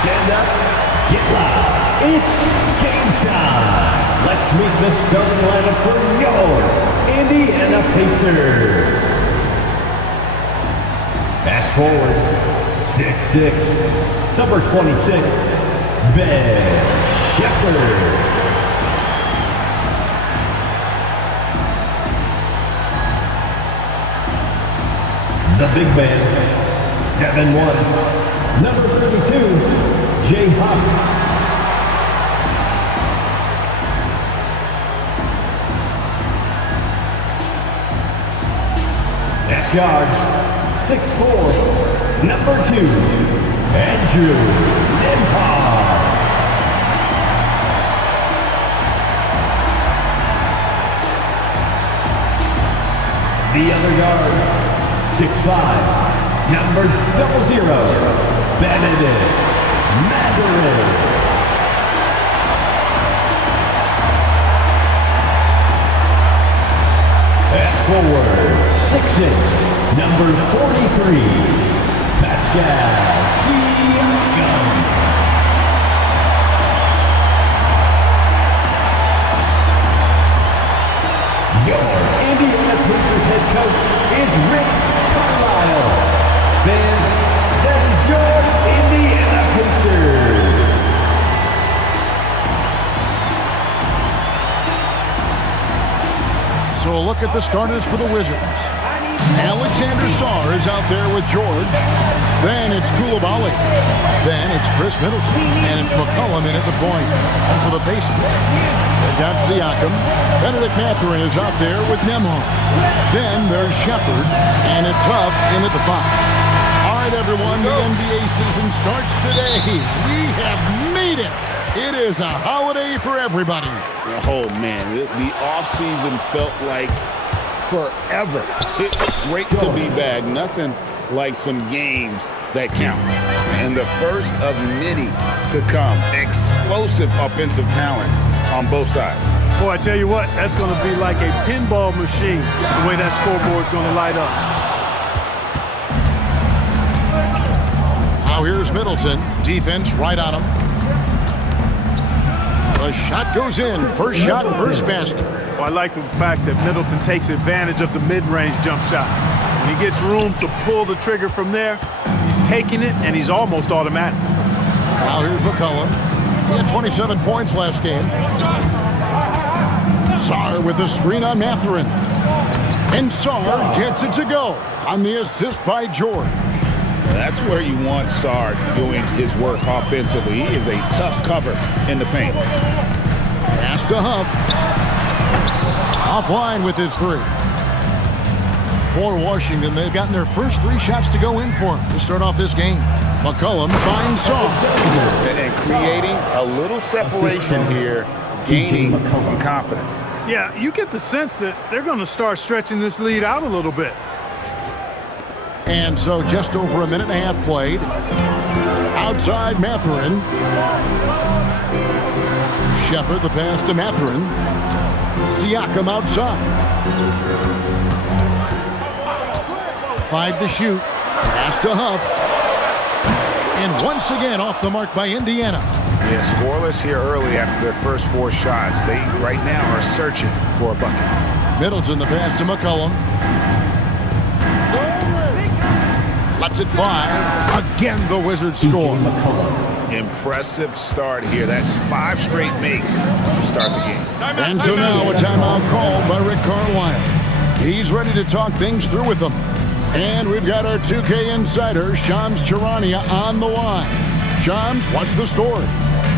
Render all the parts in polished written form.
Stand up, get loud. It's game time. Let's meet the starting lineup for your Indiana Pacers. At forward, 6'6", number 26, Ben Shepherd. The big man, 7'1", number 32, Jay Huff. At guard, 6'4", number 2, Andrew Nembhard. The other guard, 6'5", number 00, Benedict Madden. At forward, 6'6", number 43, Pascal Siakam. Your Indiana Pacers head coach is Rick Carlisle. Fans, that is your Indiana Pacers. So a look at the starters for the Wizards. Alexander Sarr is out there with George. Then it's Coulibaly. Then it's Chris Middleton. And it's McCollum in at the point. And for the Pacers, they've got Siakam. Benedict Mathurin is out there with Nembhard. Then there's Shepherd. And it's Huff in at the 5. All right, everyone, the NBA season starts today. We have made it. It is a holiday for everybody. Oh, man, the offseason felt like forever. It's great to be back. Nothing like some games that count. And the first of many to come. Explosive offensive talent on both sides. Boy, I tell you what, that's going to be like a pinball machine, the way that scoreboard's going to light up. Now here's Middleton. Defense right on him. The shot goes in. First shot, first basket. Well, I like the fact that Middleton takes advantage of the mid-range jump shot. When he gets room to pull the trigger from there, he's taking it, and he's almost automatic. Now here's McCollum. He had 27 points last game. Sarr with the screen on Mathurin. And Sarr gets it to go on the assist by George. That's where you want Sarr doing his work offensively. He is a tough cover in the paint. Pass to Huff. Offline with his 3. For Washington, they've gotten their first 3 shots to go in for him to start off this game. McCollum finds Sarr. And creating a little separation here, gaining some confidence. Yeah, you get the sense that they're going to start stretching this lead out a little bit. And so just over a minute and a half played. Outside Mathurin. Shepherd the pass to Mathurin. Siakam outside. 5 to shoot. Pass to Huff. And once again off the mark by Indiana. Yeah, scoreless here early after their first 4 shots. They right now are searching for a bucket. Middleton the pass to McCollum. Lets it fly. Again, the Wizards score. Impressive start here. That's 5 straight makes to start the game. And so now a timeout called by Rick Carlisle. He's ready to talk things through with them. And we've got our 2K insider, Shams Charania, on the line. Shams, what's the story?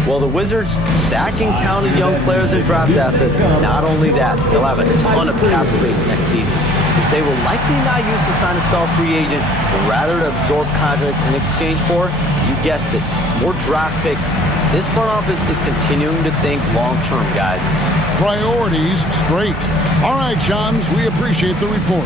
Well, the Wizards stacking talented young players and draft assets. Not only that, they'll have a ton of cap space next season. Because they will likely not use to sign a star free agent, but rather to absorb contracts in exchange for, you guessed it, more draft picks. This front office is continuing to think long-term, guys. Priorities straight. All right, Shams, we appreciate the report.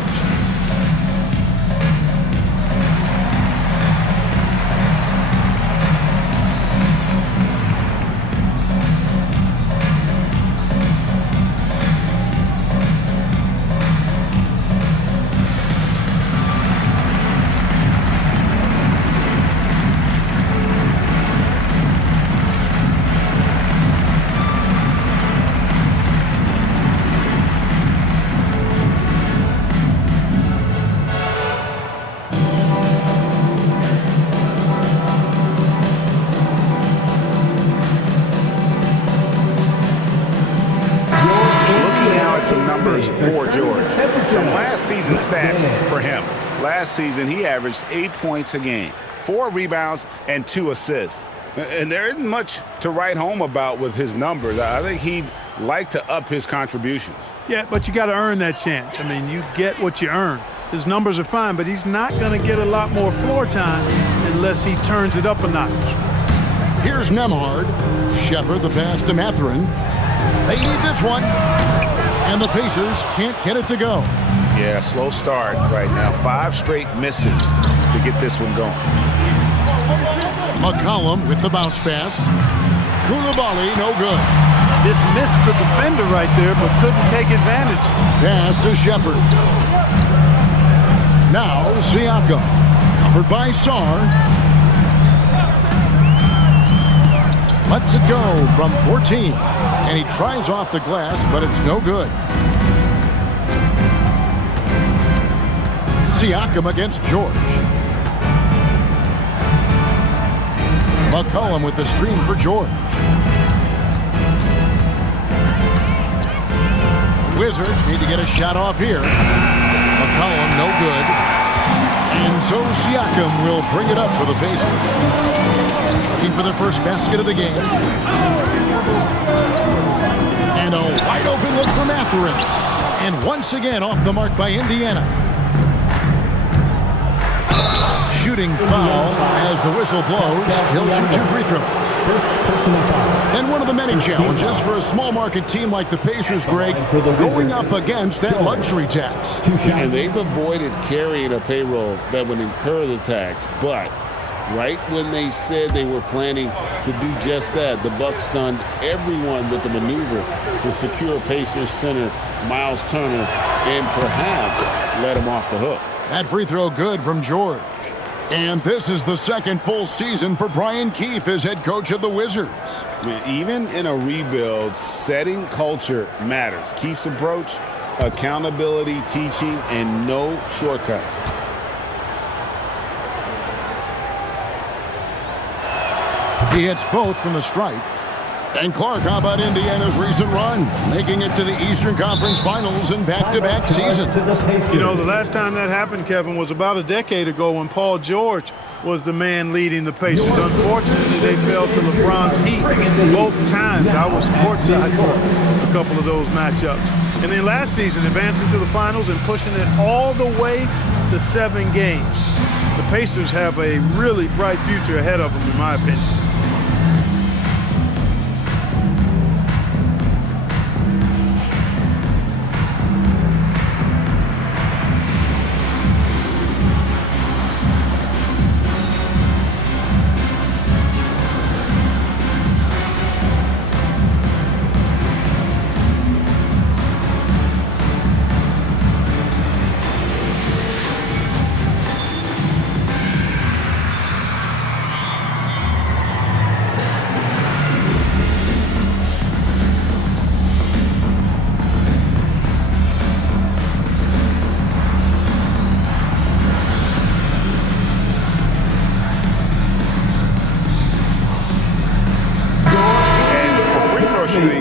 Last season stats for him. Last season, he averaged 8 points a game, 4 rebounds, and 2 assists. And there isn't much to write home about with his numbers. I think he'd like to up his contributions. Yeah, but you got to earn that chance. I mean, you get what you earn. His numbers are fine, but he's not going to get a lot more floor time unless he turns it up a notch. Here's Nemhard. Shepard the pass to Mathurin. They need this one. And the Pacers can't get it to go. Yeah, slow start right now. 5 straight misses to get this one going. McCollum with the bounce pass. Koulibaly, no good. Dismissed the defender right there, but couldn't take advantage. Pass to Shepard. Now Siakam. Covered by Sarr. Lets it go from 14. And he tries off the glass, but it's no good. Siakam against George. McCollum with the screen for George. Wizards need to get a shot off here. McCollum, no good. And so Siakam will bring it up for the Pacers. Looking for the first basket of the game. And a wide open look for Mathurin. And once again off the mark by Indiana. Shooting foul as the whistle blows. He'll shoot 2 free throws. And one of the many challenges for a small market team like the Pacers, Greg, going up against that luxury tax. And they've avoided carrying a payroll that would incur the tax, but right when they said they were planning to do just that, the Bucks stunned everyone with the maneuver to secure Pacers center Miles Turner and perhaps let him off the hook. That free throw good from George. And this is the second full season for Brian Keefe as head coach of the Wizards. Even in a rebuild, setting culture matters. Keefe's approach, accountability, teaching, and no shortcuts. He hits both from the stripe. And Clark, how about Indiana's recent run? Making it to the Eastern Conference Finals in back-to-back seasons. You know, the last time that happened, Kevin, was about a decade ago when Paul George was the man leading the Pacers. Unfortunately, they fell to LeBron's heat both times. I was courtside for a couple of those matchups. And then last season, advancing to the finals and pushing it all the way to 7 games. The Pacers have a really bright future ahead of them, in my opinion.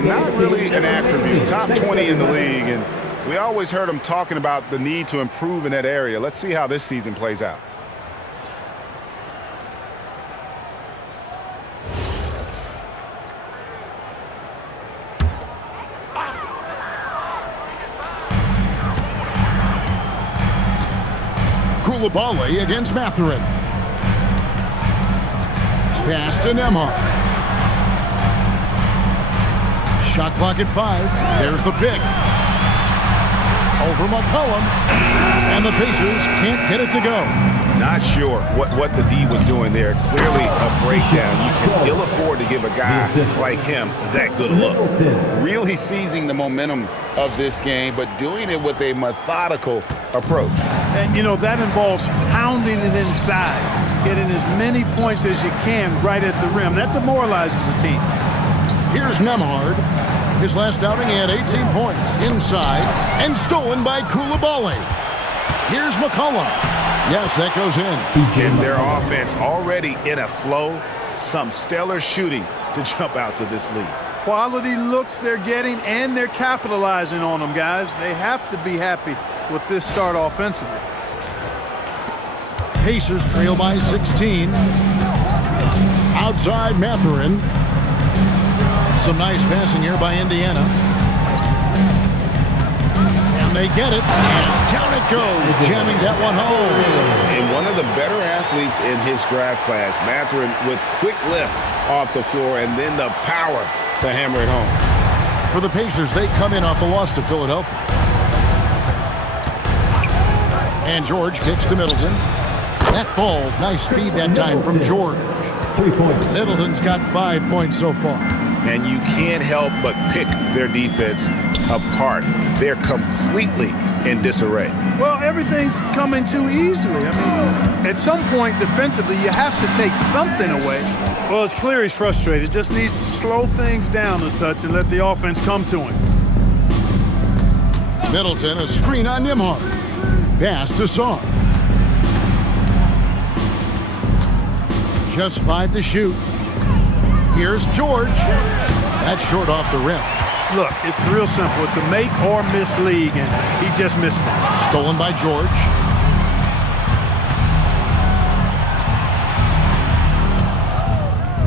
Not really an attribute. Top 20 in the league, and we always heard him talking about the need to improve in that area. Let's see how this season plays out. Koulibaly against Mathurin. Pass to Nemhard. Shot clock at 5. There's the pick. Over McCollum. And the Pacers can't get it to go. Not sure what the D was doing there. Clearly a breakdown. You can ill afford to give a guy like him that good a look. Really seizing the momentum of this game, but doing it with a methodical approach. And, you know, that involves pounding it inside, getting as many points as you can right at the rim. That demoralizes the team. Here's Nemhard. His last outing, he had 18 points inside and stolen by Koulibaly. Here's McCollum. Yes, that goes in. And their offense already in a flow. Some stellar shooting to jump out to this lead. Quality looks they're getting, and they're capitalizing on them, guys. They have to be happy with this start offensively. Pacers trail by 16. Outside Mathurin. Some nice passing here by Indiana. And they get it. And down it goes, jamming that one home. And one of the better athletes in his draft class, Mathurin, with quick lift off the floor and then the power to hammer it home. For the Pacers, they come in off the loss to Philadelphia. And George kicks to Middleton. That falls. Nice speed that time from George. 3 points. Middleton's got 5 points so far. And you can't help but pick their defense apart. They're completely in disarray. Well, everything's coming too easily. I mean, at some point defensively, you have to take something away. Well, it's clear he's frustrated. Just needs to slow things down a touch and let the offense come to him. Middleton, a screen on Nembhard. Pass to Sarr. Just 5 to shoot. Here's George. That's short off the rim. Look, it's real simple. It's a make or miss league, and he just missed it. Stolen by George.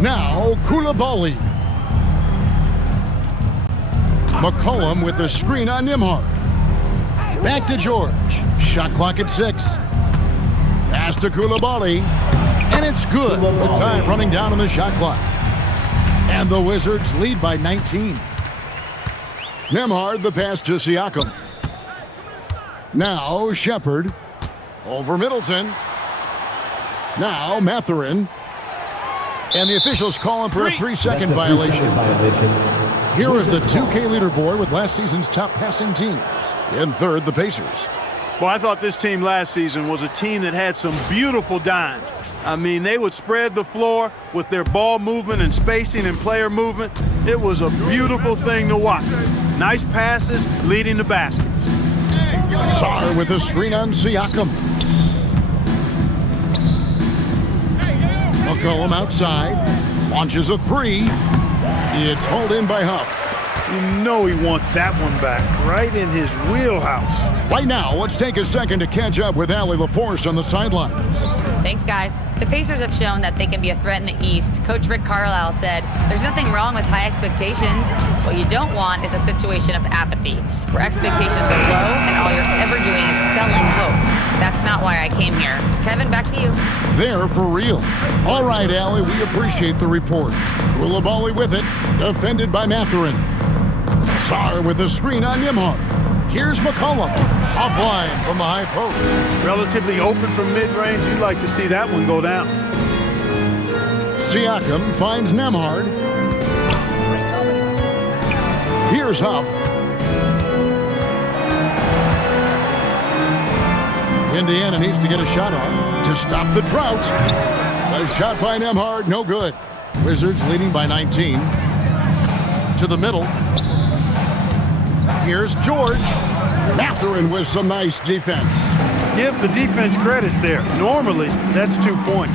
Now Koulibaly. McCollum with the screen on Nembhard. Back to George. Shot clock at 6. Pass to Koulibaly. And it's good with time running down on the shot clock. And the Wizards lead by 19. Nembhard, the pass to Siakam. Now Shepard. Over Middleton. Now Mathurin. And the officials call him for a 3-second violation. Here is the 2K leaderboard with last season's top passing teams. In third, the Pacers. Well, I thought this team last season was a team that had some beautiful dimes. I mean, they would spread the floor with their ball movement and spacing and player movement. It was a beautiful thing to watch. Nice passes leading to baskets. Sarr with a screen on Siakam. McCollum outside. Launches a 3. It's hauled in by Huff. You know he wants that one back, right in his wheelhouse. Right now, let's take a second to catch up with Allie LaForce on the sidelines. Thanks, guys. The Pacers have shown that they can be a threat in the East. Coach Rick Carlisle said, there's nothing wrong with high expectations. What you don't want is a situation of apathy, where expectations are low and all you're ever doing is selling hope. That's not why I came here. Kevin, back to you. They're for real. All right, Allie, we appreciate the report. Koulibaly with it, defended by Mathurin. Sarr with the screen on Nembhard. Here's McCollum, offline from the high post. Relatively open from mid-range. You'd like to see that one go down. Siakam finds Nembhard. Here's Huff. Indiana needs to get a shot off to stop the drought. A shot by Nembhard, no good. Wizards leading by 19. To the middle. Here's George. Mathurin with some nice defense. Give the defense credit there. Normally, that's 2 points.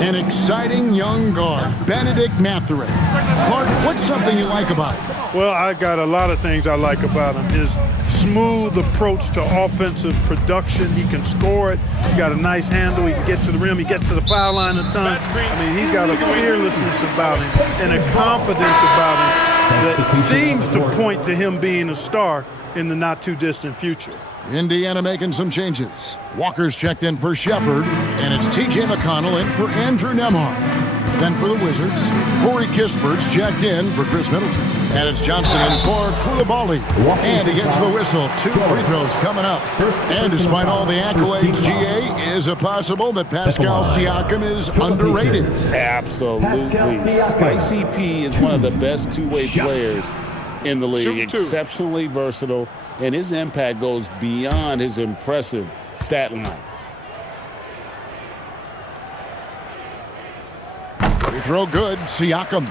An exciting young guard, Benedict Mathurin. Clark, what's something you like about him? Well, I got a lot of things I like about him. His smooth approach to offensive production. He can score it. He's got a nice handle. He can get to the rim. He gets to the foul line a ton. I mean, he's got a fearlessness about him and a confidence about him that seems to point to him being a star in the not-too-distant future. Indiana making some changes. Walker's checked in for Shepard, and it's T.J. McConnell in for Andrew Nembhard. Then for the Wizards, Corey Kispert's checked in for Chris Middleton. And it's Johnson in for Koulibaly. And he gets the whistle. 2 free throws coming up. And despite all the accolades, GA, is it possible that Pascal Siakam is underrated? Absolutely. Spicy P is one of the best two-way players in the league. Exceptionally versatile, and his impact goes beyond his impressive stat line. Free throw good, Siakam.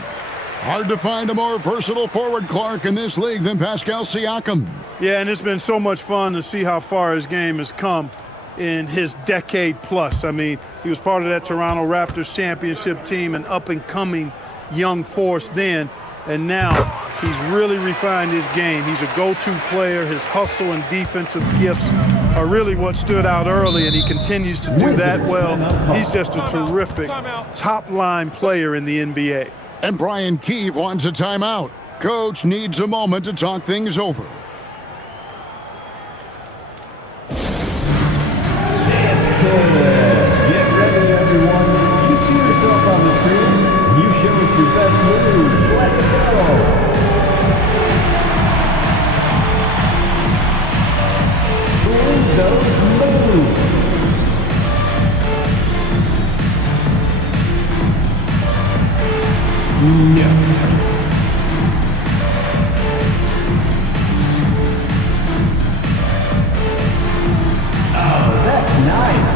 Hard to find a more versatile forward, Clark, in this league than Pascal Siakam. Yeah, and it's been so much fun to see how far his game has come in his decade plus. I mean, he was part of that Toronto Raptors championship team, an up-and-coming young force then, and now he's really refined his game. He's a go-to player. His hustle and defensive gifts are really what stood out early, and he continues to do that well. He's just a terrific top-line player in the NBA. And Brian Keefe wants a timeout. Coach needs a moment to talk things over. Get ready, everyone. You see yourself on the screen. You show us your best moves. Let's go. Bring those moves. Yeah. Oh, that's nice.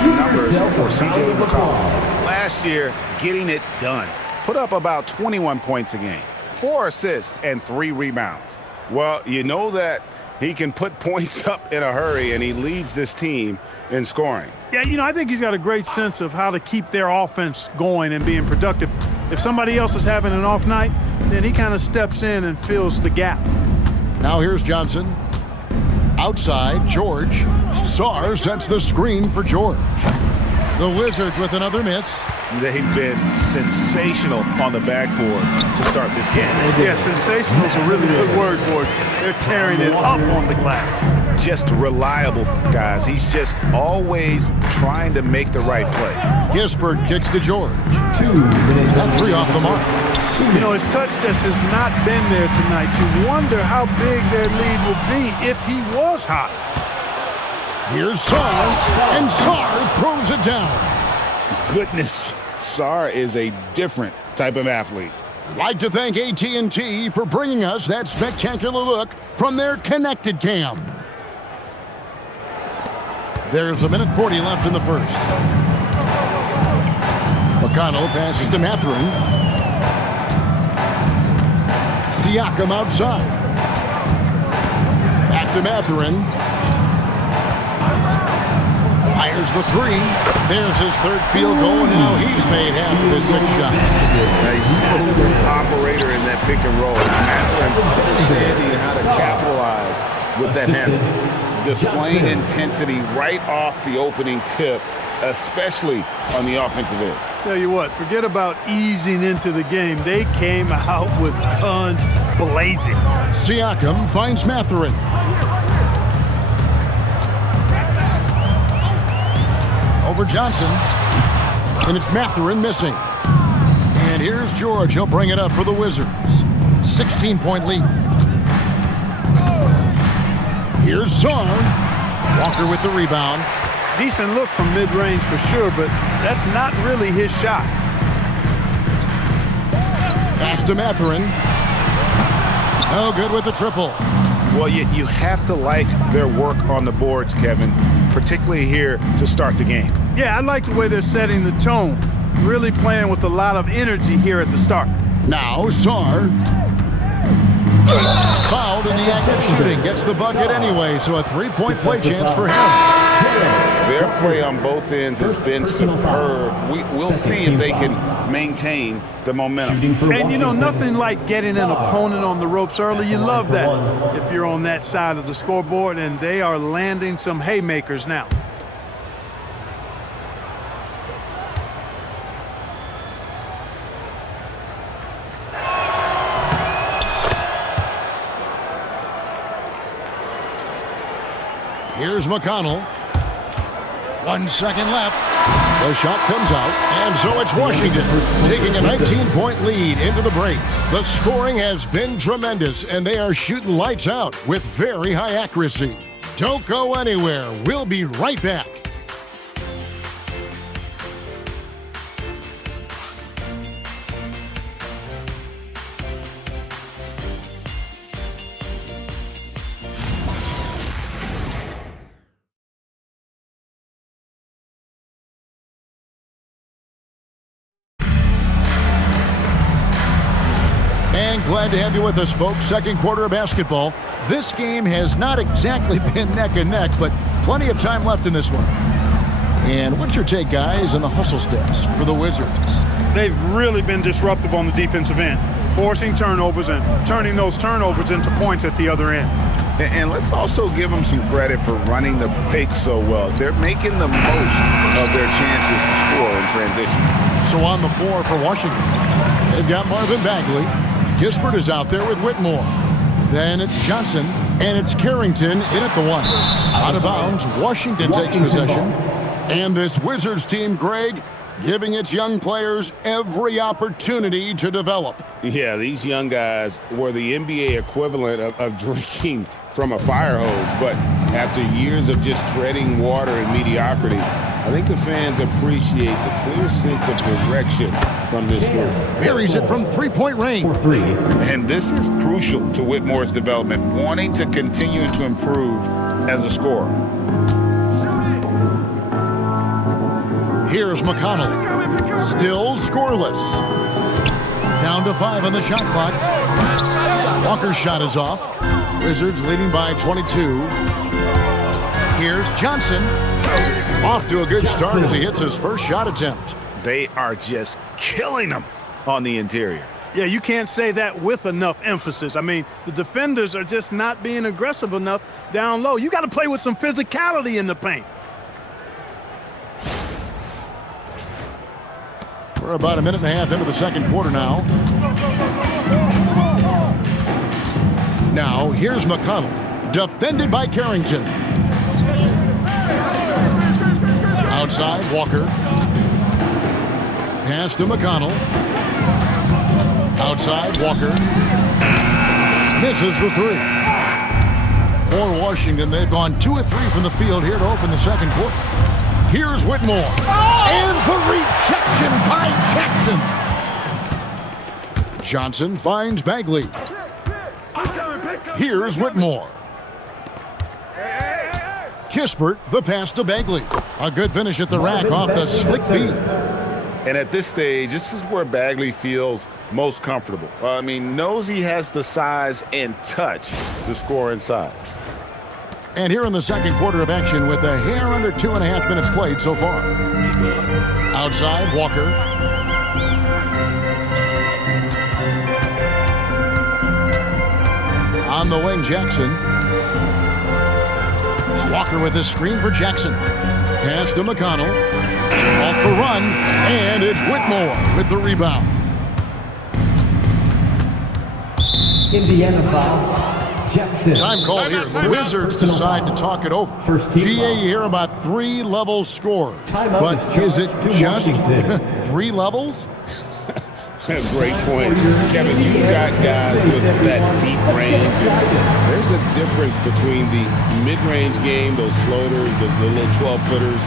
Numbers for C.J. McCollum. Last year, getting it done. Put up about 21 points a game, 4 assists, and 3 rebounds. Well, you know that he can put points up in a hurry, and he leads this team in scoring. Yeah, I think he's got a great sense of how to keep their offense going and being productive. If somebody else is having an off night, then he kind of steps in and fills the gap. Now here's Johnson. Outside, George. Sarr sets the screen for George. The Wizards with another miss. They've been sensational on the backboard to start this game. Yeah, sensational is a really good word for it. They're tearing it up on the glass. Just reliable, guys. He's just always trying to make the right play. Ginsburg kicks to George. That 3 off the mark. His touch just has not been there tonight. You wonder how big their lead would be if he was hot. Here's Sarr, and Sarr throws it down. Goodness, Sarr is a different type of athlete. I'd like to thank AT&T for bringing us that spectacular look from their connected cam. There's 1:40 left in the first. McConnell passes to Mathurin. Siakam outside. Back to Mathurin. Fires the 3. There's his 3rd field goal, and now he's made half of his 6 shots. A smooth operator in that pick and roll. Mathurin understanding how to capitalize with that handle. Displaying intensity right off the opening tip, especially on the offensive end. Tell you what, forget about easing into the game. They came out with guns blazing. Siakam finds Mathurin. Over Johnson. And it's Mathurin missing. And here's George. He'll bring it up for the Wizards. 16-point lead. Here's Sarr. Walker with the rebound. Decent look from mid-range for sure, but that's not really his shot. Pass to Mathurin. No good with the triple. Well, you have to like their work on the boards, Kevin, particularly here to start the game. Yeah, I like the way they're setting the tone. Really playing with a lot of energy here at the start. Now Sarr. Fouled in the act of shooting. Gets the bucket anyway, so a 3-point play chance for him. Their play on both ends has been superb. We'll see if they can maintain the momentum. And nothing like getting an opponent on the ropes early. You love that if you're on that side of the scoreboard, and they are landing some haymakers now. Here's McConnell. 1 second left. The shot comes out, and so it's Washington taking a 19-point lead into the break. The scoring has been tremendous, and they are shooting lights out with very high accuracy. Don't go anywhere. We'll be right back. Glad to have you with us, folks. Second quarter of basketball. This game has not exactly been neck and neck, but plenty of time left in this one. And what's your take, guys, on the hustle steps for the Wizards? They've really been disruptive on the defensive end, forcing turnovers and turning those turnovers into points at the other end. And let's also give them some credit for running the pick so well. They're making the most of their chances to score in transition. So on the floor for Washington, they've got Marvin Bagley. Kispert is out there with Whitmore. Then it's Johnson, and it's Carrington in at the one. Out of bounds, Washington takes possession. And this Wizards team, Greg, giving its young players every opportunity to develop. Yeah, these young guys were the NBA equivalent of drinking from a fire hose. But after years of just treading water and mediocrity, I think the fans appreciate the clear sense of direction from this group. Buries it from three-point range. And this is crucial to Whitmore's development, wanting to continue to improve as a scorer. Here's McConnell. Still scoreless. Down to 5 on the shot clock. Walker's shot is off. Wizards leading by 22. Here's Johnson. Off to a good start as he hits his first shot attempt. They are just killing them on the interior. Yeah, you can't say that with enough emphasis. I mean, the defenders are just not being aggressive enough down low. You got to play with some physicality in the paint. We're about a minute and a half into the second quarter now. Now, here's McConnell. Defended by Carrington. Outside, Walker. Pass to McConnell. Outside, Walker. Misses for 3. For Washington, they've gone 2 of 3 from the field here to open the second quarter. Here's Whitmore. And the rejection by Jackson. Johnson finds Bagley. Here's Whitmore. Kispert, the pass to Bagley. A good finish at the rack off the slick feed. And at this stage, this is where Bagley feels most comfortable. Knows he has the size and touch to score inside. And here in the second quarter of action with a hair under 2.5 minutes played so far. Outside, Walker. On the wing, Jackson. Walker with a screen for Jackson. Pass to McConnell. Off the run, and it's Whitmore with the rebound. Indiana foul. Jackson. Time called here. The Wizards decide to talk it over. First team GA foul. here about 3 levels scored. Timeout But is it to just Washington. 3 levels? Great point. Kevin, you've got guys with that deep range. There's a difference between the mid-range game, those floaters, the little 12-footers,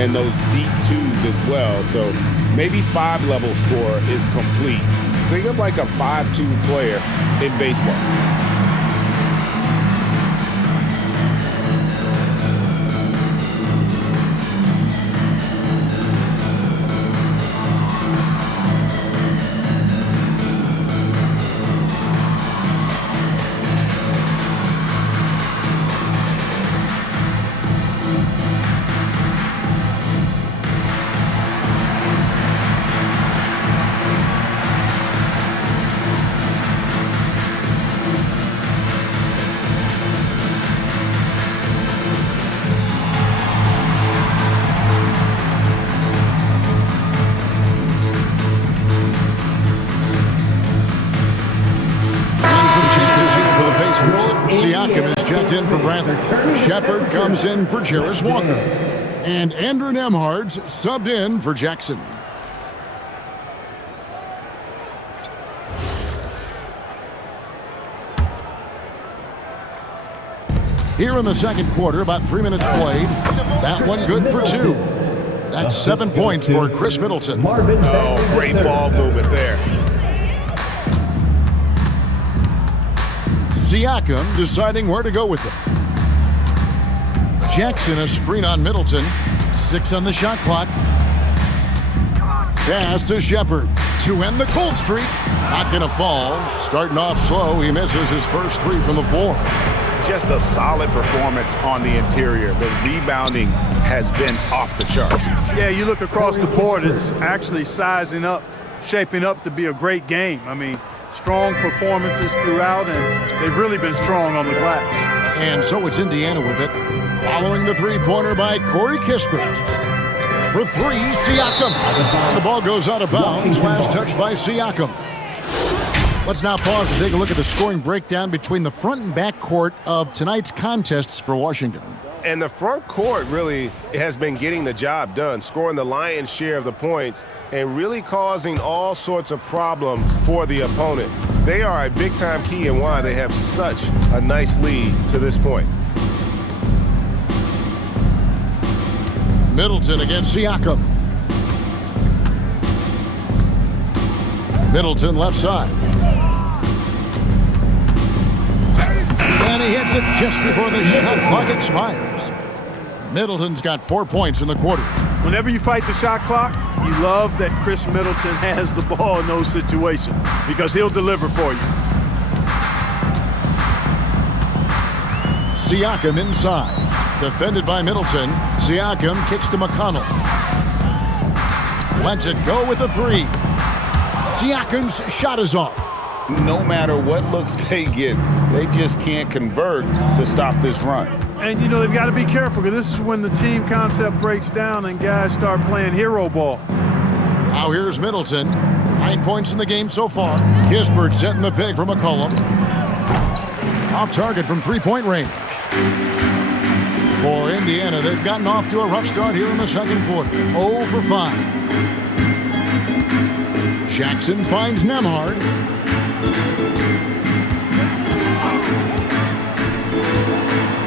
and those deep twos as well. So maybe 5-level score is complete. Think of like a 5-2 player in baseball. Siakam is checked in for Bradley. Shepard comes in for Jarris Walker. And Andrew Nemhard's subbed in for Jackson. Here in the second quarter, about 3 minutes played. That one good for 2. That's 7 points for Chris Middleton. Oh, great ball movement there. Siakam deciding where to go with it. Jackson a screen on Middleton. 6 on the shot clock. Pass to Shepard. to end the cold streak. Not going to fall. Starting off slow, he misses his first three from the floor. Just a solid performance on the interior. The rebounding has been off the charts. Yeah, you look across the board, it's actually sizing up, shaping up to be a great game. I mean, strong performances throughout, and they've really been strong on the glass. And so it's Indiana with it. Following the three-pointer by Corey Kispert. For three, Siakam. And the ball goes out of bounds. Last touch by Siakam. Let's now pause and take a look at the scoring breakdown between the front and back court of tonight's contests for Washington. And the front court really has been getting the job done, scoring the lion's share of the points and really causing all sorts of problems for the opponent. They are a big-time key in why they have such a nice lead to this point. Middleton against Siakam. Middleton left side. And he hits it just before the shot clock expires. Middleton's got 4 points in the quarter. Whenever you fight the shot clock, you love that Chris Middleton has the ball in those situations because he'll deliver for you. Siakam inside. Defended by Middleton. Siakam kicks to McConnell. Lets it go with a three. Siakam's shot is off. No matter what looks they get, they just can't convert to stop this run. And, you know, they've got to be careful because this is when the team concept breaks down and guys start playing hero ball. Now here's Middleton. 9 points in the game so far. Kispert setting the pick for McCollum. Off target from three-point range. For Indiana, they've gotten off to a rough start here in the second quarter. 0 for 5. Jackson finds Nembhard.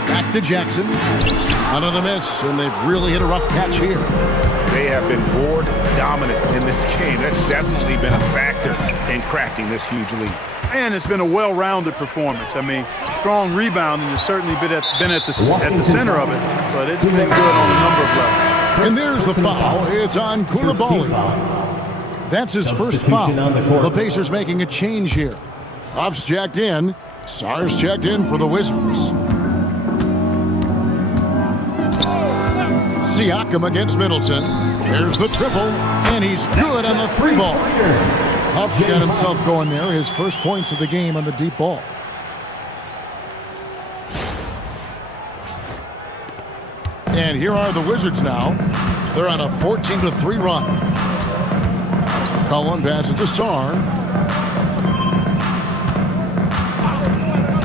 Back to Jackson. Another miss, and they've really hit a rough patch here. They have been board dominant in this game. That's definitely been a factor in crafting this huge lead. And it's been a well-rounded performance. I mean, strong rebounding has certainly been at the center of it, but it's been good on a number of levels. And there's the foul. It's on Koulibaly. That's his first foul. The Pacers making a change here. Off's checked in. Sar's checked in for the Wizards. Siakam against Middleton. Here's the triple, and he's good on the three ball. Huff's got himself going there. His first points of the game on the deep ball. And here are the Wizards now. They're on a 14-3 run. Cullen passes to Sar.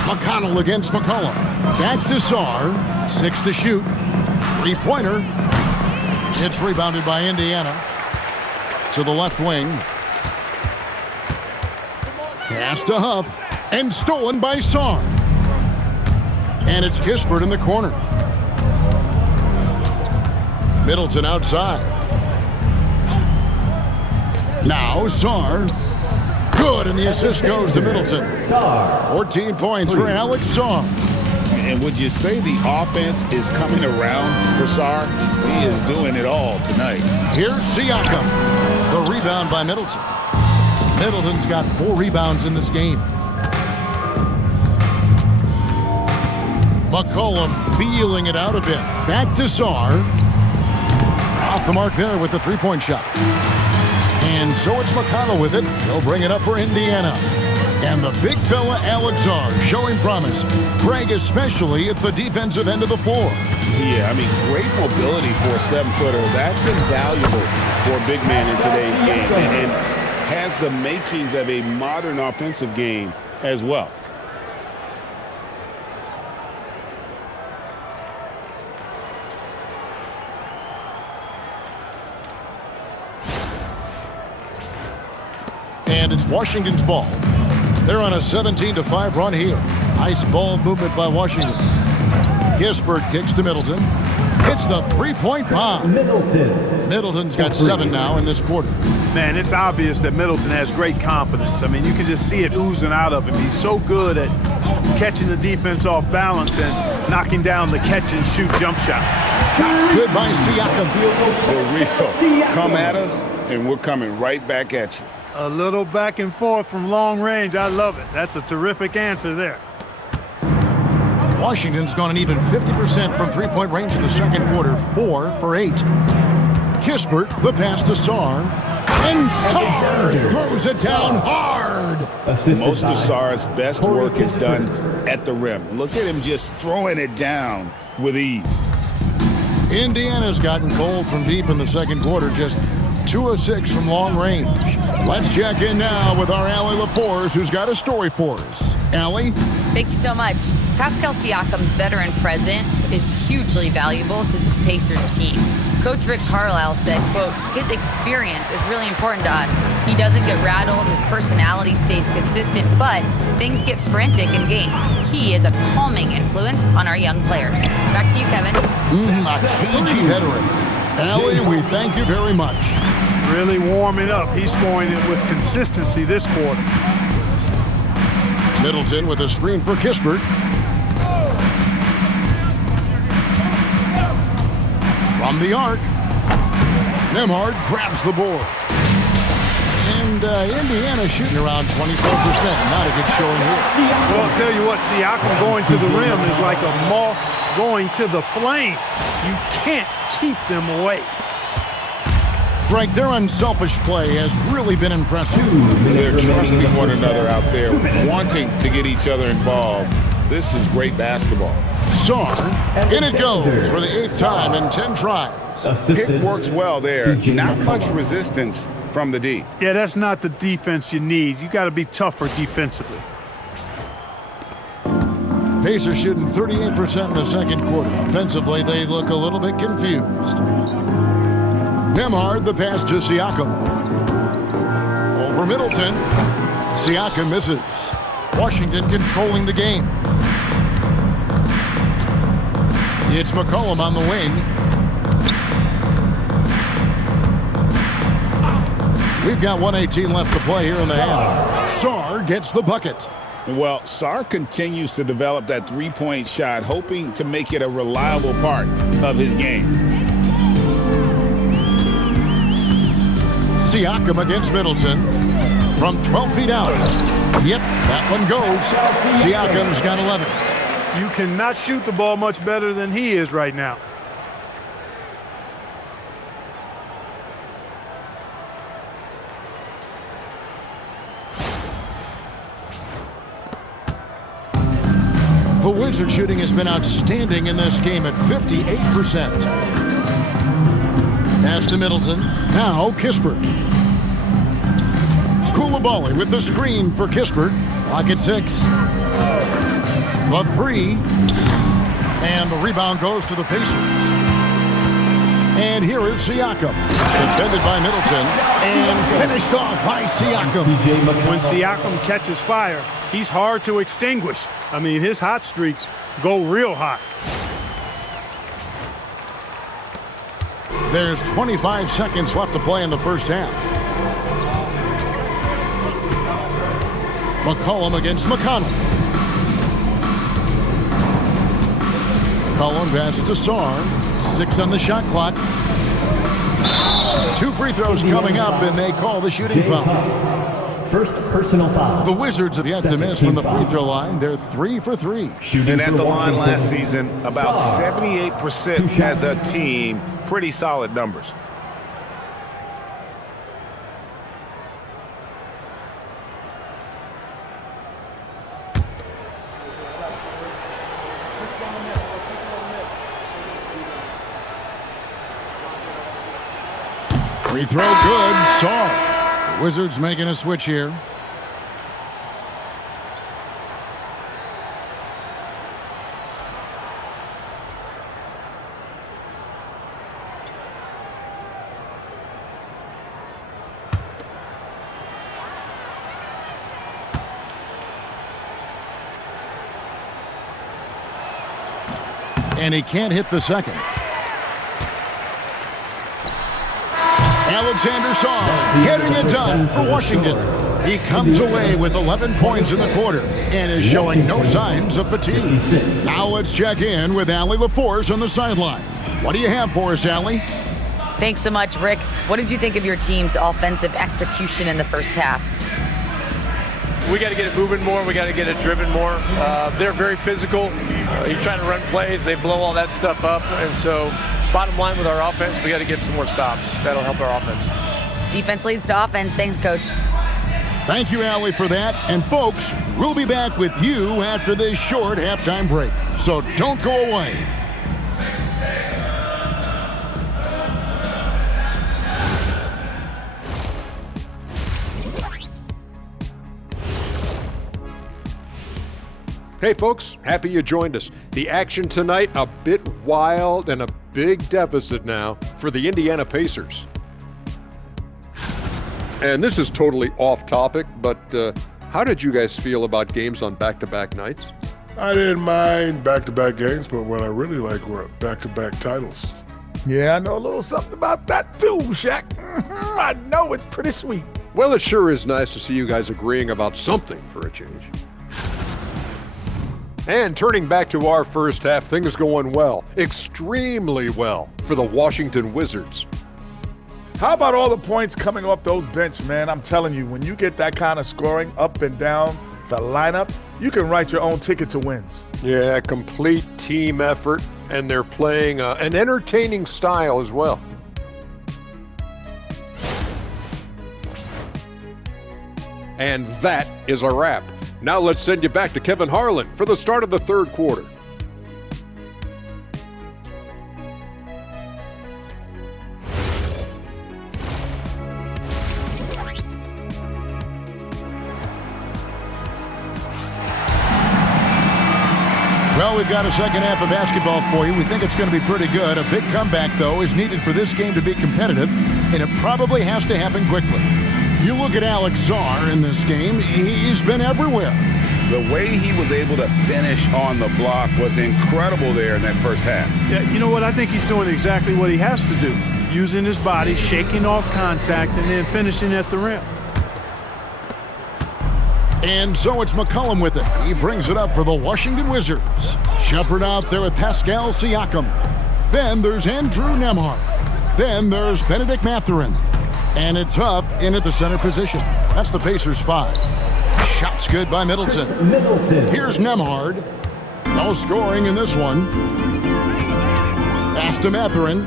McConnell against McCollum. Back to Sar. 6 to shoot. Three-pointer. It's rebounded by Indiana. To the left wing. Pass to Huff. And stolen by Sar. And it's Kispert in the corner. Middleton outside. Now Sar. Good, and the assist goes to Middleton. 14 points for Alex Sar. And would you say the offense is coming around for Sar? He is doing it all tonight. Here's Siakam. The rebound by Middleton. Middleton's got 4 rebounds in this game. McCollum feeling it out a bit. Back to Sar. Off the mark there with the three-point shot. And so it's McConnell with it. He'll bring it up for Indiana. And the big fella, Alex Sar, showing promise. Craig especially at the defensive end of the floor. Yeah, I mean, great mobility for a 7-footer. That's invaluable for a big man in today's game. And has the makings of a modern offensive game as well. And it's Washington's ball. They're on a 17-5 run here. Nice ball movement by Washington. Kispert kicks to Middleton. It's the three-point bomb. Middleton's got 7 now in this quarter. Man, it's obvious that Middleton has great confidence. I mean, you can just see it oozing out of him. He's so good at catching the defense off balance and knocking down the catch-and-shoot jump shot. Shots good by Siakam. For real. Come at us, and we're coming right back at you. A little back and forth from long range. I love it. That's a terrific answer there. Washington's gone an even 50% from three-point range in the second quarter, 4 for 8. Kispert, the pass to Sarr. And Sarr throws it down hard. Most of Sarr's best work is done at the rim. Look at him just throwing it down with ease. Indiana's gotten cold from deep in the second quarter, just 2 of 6 from long range. Let's check in now with our Allie LaForce, who's got a story for us. Allie? Thank you so much. Pascal Siakam's veteran presence is hugely valuable to this Pacers team. Coach Rick Carlisle said, quote, his experience is really important to us. He doesn't get rattled, his personality stays consistent, but things get frantic in games. He is a calming influence on our young players. Back to you, Kevin. A cagey veteran. Allie, we thank you very much. Really warming up. He's scoring it with consistency this quarter. Middleton with a screen for Kispert. From the arc, Nembhard grabs the board. And Indiana shooting around 24%. Not a good showing here. Well, I'll tell you what, Siakam going to the rim is like a moth going to the flame. You can't keep them away. Frank, their unselfish play has really been impressive. They're trusting one another out there, wanting to get each other involved. This is great basketball. Sarr, in it goes for the 8th time in 10 tries. It works well there. Not much resistance from the D. Yeah, that's not the defense you need. You got to be tougher defensively. Pacers shooting 38% in the second quarter. Offensively, they look a little bit confused. Nembhard, the pass to Siakam. Over Middleton. Siakam misses. Washington controlling the game. It's McCollum on the wing. We've got 1:18 left to play here in the half. Sarr gets the bucket. Well, Sarr continues to develop that three-point shot, hoping to make it a reliable part of his game. Siakam against Middleton from 12 feet out. Yep, that one goes. Siakam's got 11. You cannot shoot the ball much better than he is right now. The Wizard shooting has been outstanding in this game at 58%. Pass to Middleton. Now Kispert. Coulibaly with the screen for Kispert. Clock at 6. The 3. And the rebound goes to the Pacers. And here is Siakam. Defended by Middleton. And finished off by Siakam. When Siakam catches fire, he's hard to extinguish. I mean, his hot streaks go real hot. There's 25 seconds left to play in the first half. McCollum against McConnell. McCollum passes to Sarr. 6 on the shot clock. 2 free throws coming up, and they call the shooting foul. First personal foul. The Wizards have yet to miss from the free throw line. They're 3 for 3. And at the line last season, about 78% as a team. Pretty solid numbers. Free throw good. Sarr. The Wizards making a switch here. And he can't hit the second. Alexander Sarr getting it done for Washington. He comes away with 11 points in the quarter and is showing no signs of fatigue. Now let's check in with Allie LaForce on the sideline. What do you have for us, Allie? Thanks so much, Rick. What did you think of your team's offensive execution in the first half? We got to get it moving more. We got to get it driven more. They're very physical. You're trying to run plays. They blow all that stuff up. And so bottom line with our offense, we got to get some more stops. That'll help our offense. Defense leads to offense. Thanks, Coach. Thank you, Allie, for that. And, folks, we'll be back with you after this short halftime break. So don't go away. Hey folks, happy you joined us. The action tonight, a bit wild and a big deficit now for the Indiana Pacers. And this is totally off topic, but how did you guys feel about games on back-to-back nights? I didn't mind back-to-back games, but what I really like were back-to-back titles. Yeah, I know a little something about that too, Shaq. I know it's pretty sweet. Well, it sure is nice to see you guys agreeing about something for a change. And turning back to our first half, things going well, extremely well for the Washington Wizards. How about all the points coming off those bench, man? I'm telling you, when you get that kind of scoring up and down the lineup, you can write your own ticket to wins. Yeah, complete team effort, and they're playing an entertaining style as well. And that is a wrap. Now let's send you back to Kevin Harlan for the start of the third quarter. Well, we've got a second half of basketball for you. We think it's going to be pretty good. A big comeback, though, is needed for this game to be competitive, and it probably has to happen quickly. You look at Alex Sarr in this game, he's been everywhere. The way he was able to finish on the block was incredible there in that first half. Yeah, you know what? I think he's doing exactly what he has to do. Using his body, shaking off contact, and then finishing at the rim. And so it's McCollum with it. He brings it up for the Washington Wizards. Shepard out there with Pascal Siakam. Then there's Andrew Nembhard. Then there's Benedict Mathurin. And it's Huff in at the center position. That's the Pacers 5. Shots good by Middleton. Here's Nembhard. No scoring in this one. Pass to Mathurin.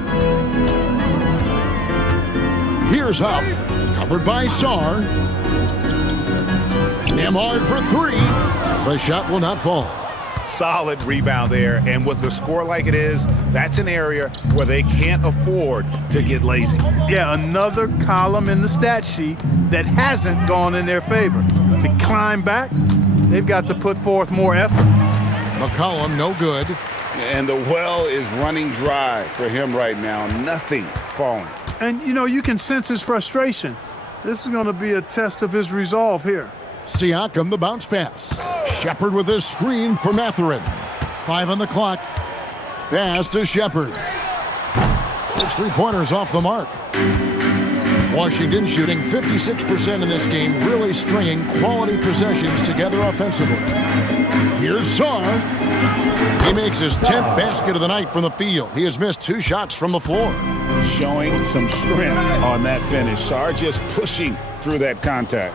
Here's Huff. Covered by Sarr. Nembhard for three. The shot will not fall. Solid rebound there, and with the score like it is, that's an area where they can't afford to get lazy. Yeah, another column in the stat sheet that hasn't gone in their favor. To climb back, they've got to put forth more effort. McCollum, no good. And the well is running dry for him right now. Nothing falling. And, you know, you can sense his frustration. This is going to be a test of his resolve here. Siakam, the bounce pass. Shepard with his screen for Mathurin. 5 on the clock. Pass to Shepard. Those three-pointers off the mark. Washington shooting 56% in this game, really stringing quality possessions together offensively. Here's Sarr. He makes his 10th basket of the night from the field. He has missed 2 shots from the floor. Showing some strength on that finish. Sarr just pushing through that contact.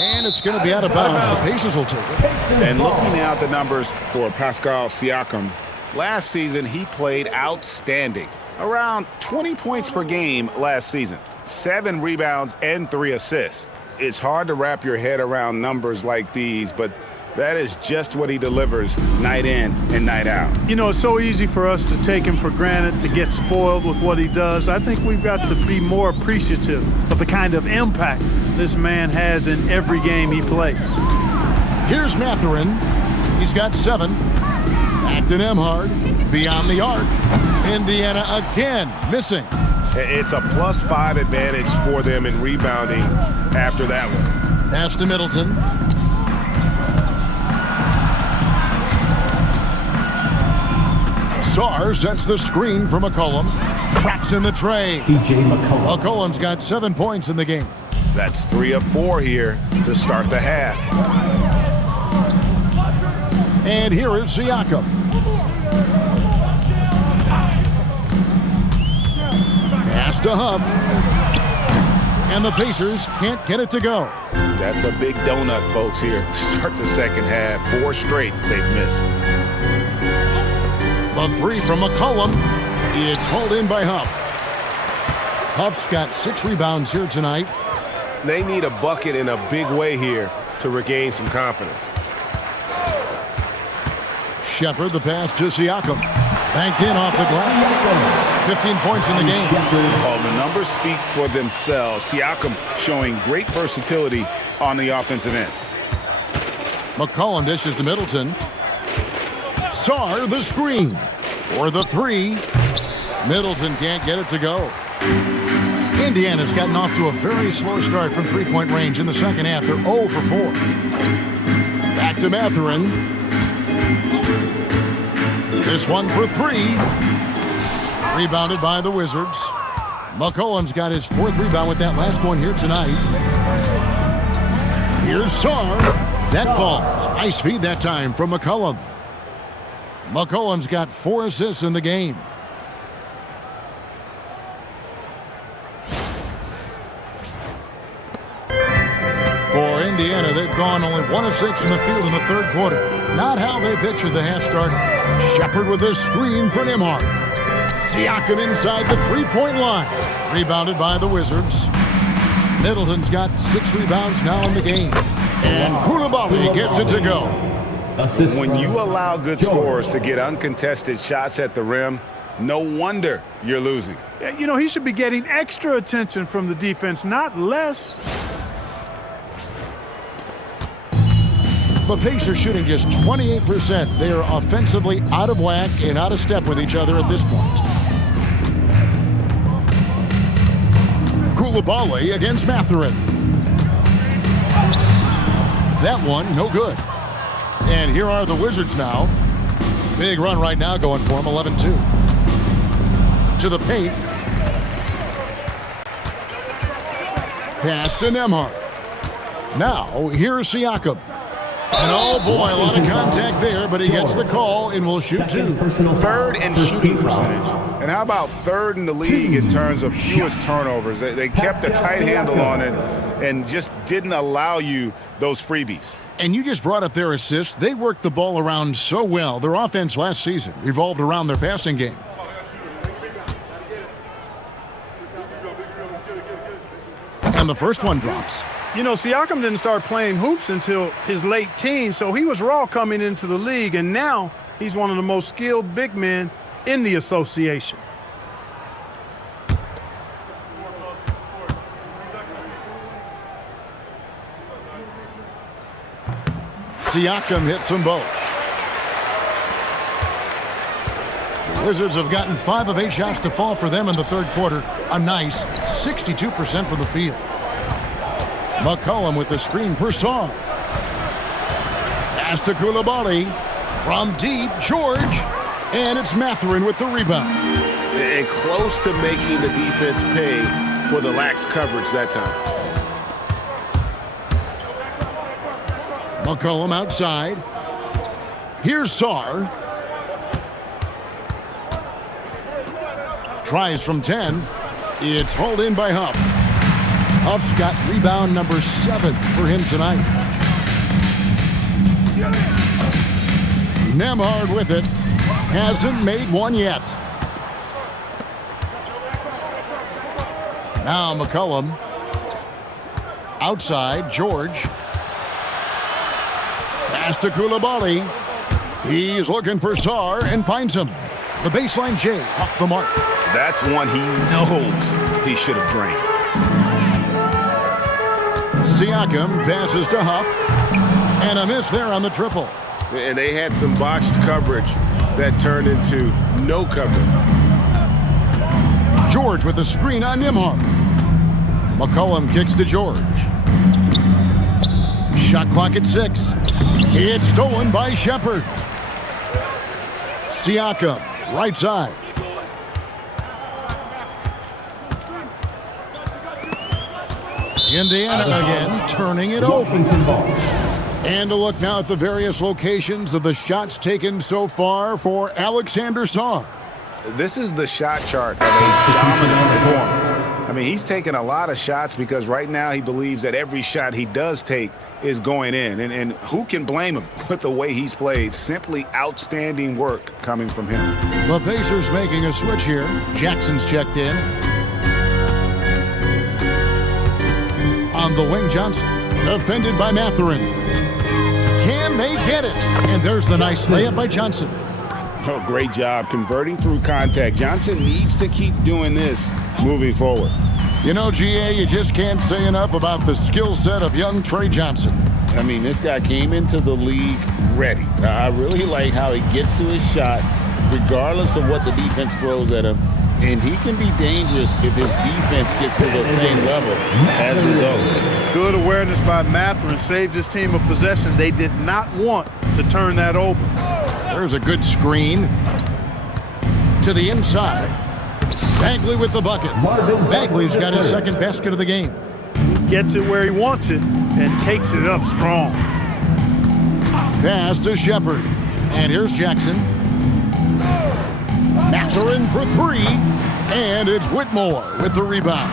And it's going to be out of bounds. The Pacers will take it. And looking now at the numbers for Pascal Siakam, last season he played outstanding. Around 20 points per game last season. 7 rebounds and 3 assists. It's hard to wrap your head around numbers like these, but that is just what he delivers night in and night out. You know, it's so easy for us to take him for granted, to get spoiled with what he does. I think we've got to be more appreciative of the kind of impact this man has in every game he plays. Here's Mathurin. He's got 7. Back to Nembhard. Beyond the arc. Indiana again missing. It's a +5 advantage for them in rebounding after that one. Pass to Middleton. Sarr sets the screen for McCollum. Traps in the tray. C.J. McCollum. McCollum's got 7 points in the game. That's 3 of 4 here to start the half. And here is Siakam. Pass to Huff. And the Pacers can't get it to go. That's a big donut, folks, here. Start the second half. 4 straight they've missed. The 3 from McCollum. It's hauled in by Huff. Huff's got 6 rebounds here tonight. They need a bucket in a big way here to regain some confidence. Shepard, the pass to Siakam. Banked in off the glass. 15 points in the game. Oh, the numbers speak for themselves. Siakam showing great versatility on the offensive end. McCollum dishes to Middleton. Sarr, the screen. For the 3. Middleton can't get it to go. Indiana's gotten off to a very slow start from three-point range in the second half. They're 0 for 4. Back to Mathurin. This one for 3. Rebounded by the Wizards. McCollum's got his 4th rebound with that last one here tonight. Here's Sarr. That falls. Nice feed that time from McCollum. McCollum's got 4 assists in the game. For Indiana, they've gone only 1 of 6 in the field in the third quarter. Not how they pictured the half started. Shepard with a screen for Nembhard. Siakam inside the three-point line. Rebounded by the Wizards. Middleton's got 6 rebounds now in the game. And Koulibaly gets it to go. When you allow good scorers to get uncontested shots at the rim, no wonder you're losing. You know, he should be getting extra attention from the defense, not less. The Pacers shooting just 28%. They are offensively out of whack and out of step with each other at this point. Koulibaly against Mathurin. That one, no good. And here are the Wizards now. Big run right now going for them, 11-2. To the paint. Pass to Nembhard. Now, here's Siakam. And oh boy, a lot of contact there, but he gets the call and will shoot 2. 3rd in shooting percentage. And how about 3rd in the league in terms of fewest turnovers? They kept a tight handle on it and just didn't allow you those freebies. And you just brought up their assists. They worked the ball around so well. Their offense last season revolved around their passing game. And the first one drops. You know, Siakam didn't start playing hoops until his late teens, so he was raw coming into the league, and now he's one of the most skilled big men in the association. Siakam hits them both. The Wizards have gotten 5 of 8 shots to fall for them in the third quarter. A nice 62% from the field. McCollum with the screen for Sarr. Pass to Koulibaly. From deep, George. And it's Mathurin with the rebound. And close to making the defense pay for the lax coverage that time. McCollum outside. Here's Sarr. Tries from 10. It's hauled in by Huff. Huff's got rebound number 7 for him tonight. Nembhard with it. Hasn't made one yet. Now McCollum. Outside, George. Pass to Koulibaly. He's looking for Sarr and finds him. The baseline J off the mark. That's one he knows he should have drained. Siakam passes to Huff. And a miss there on the triple. And they had some botched coverage that turned into no coverage. George with the screen on Nembhard. McCollum kicks to George. Shot clock at 6. It's stolen by Shepard. Siakam, right side. Indiana again, turning it over. And a look now at the various locations of the shots taken so far for Alexander Sarr. This is the shot chart of a dominant performance. I mean, he's taking a lot of shots because right now he believes that every shot he does take is going in. And who can blame him with the way he's played? Simply outstanding work coming from him. The Pacers making a switch here. Jackson's checked in. On the wing, Johnson. Defended by Mathurin. Can they get it? And there's the nice layup by Johnson. Oh, great job converting through contact. Johnson needs to keep doing this moving forward. You know, GA, you just can't say enough about the skill set of young Trey Johnson. I mean, this guy came into the league ready. I really like how he gets to his shot, regardless of what the defense throws at him. And he can be dangerous if his defense gets to the same level as his own. Good awareness by Mathurin. Saved his team a possession. They did not want to turn that over. There's a good screen. To the inside. Bagley with the bucket. Bagley's got his second basket of the game. He gets it where he wants it and takes it up strong. Pass to Shepard. And here's Jackson. Mathurin for three. And it's Whitmore with the rebound.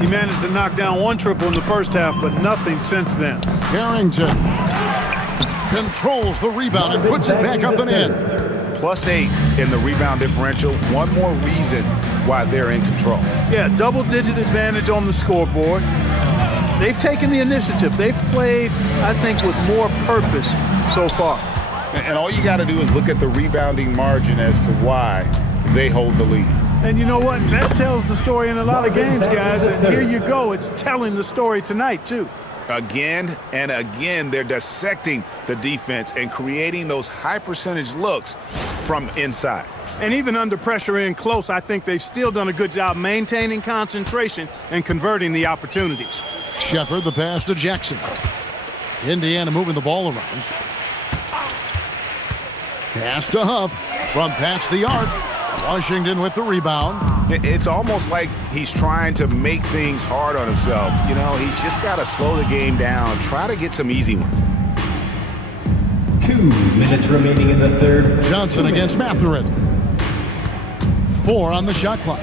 He managed to knock down one triple in the first half, but nothing since then. Carrington controls the rebound and puts it back up and in. +8 in the rebound differential. One more reason why they're in control. Yeah, double-digit advantage on the scoreboard. They've taken the initiative. They've played, I think, with more purpose so far. And all you got to do is look at the rebounding margin as to why they hold the lead. And you know what? That tells the story in a lot of games, guys. And here you go. It's telling the story tonight, too. Again and again, they're dissecting the defense and creating those high-percentage looks from inside. And even under pressure in close, I think they've still done a good job maintaining concentration and converting the opportunities. Shepard, the pass to Jackson. Indiana moving the ball around. Pass to Huff from past the arc. Washington with the rebound. It's almost like he's trying to make things hard on himself. You know, he's just got to slow the game down, try to get some easy ones. 2 minutes remaining in the third. Johnson against Mathurin. 4 on the shot clock.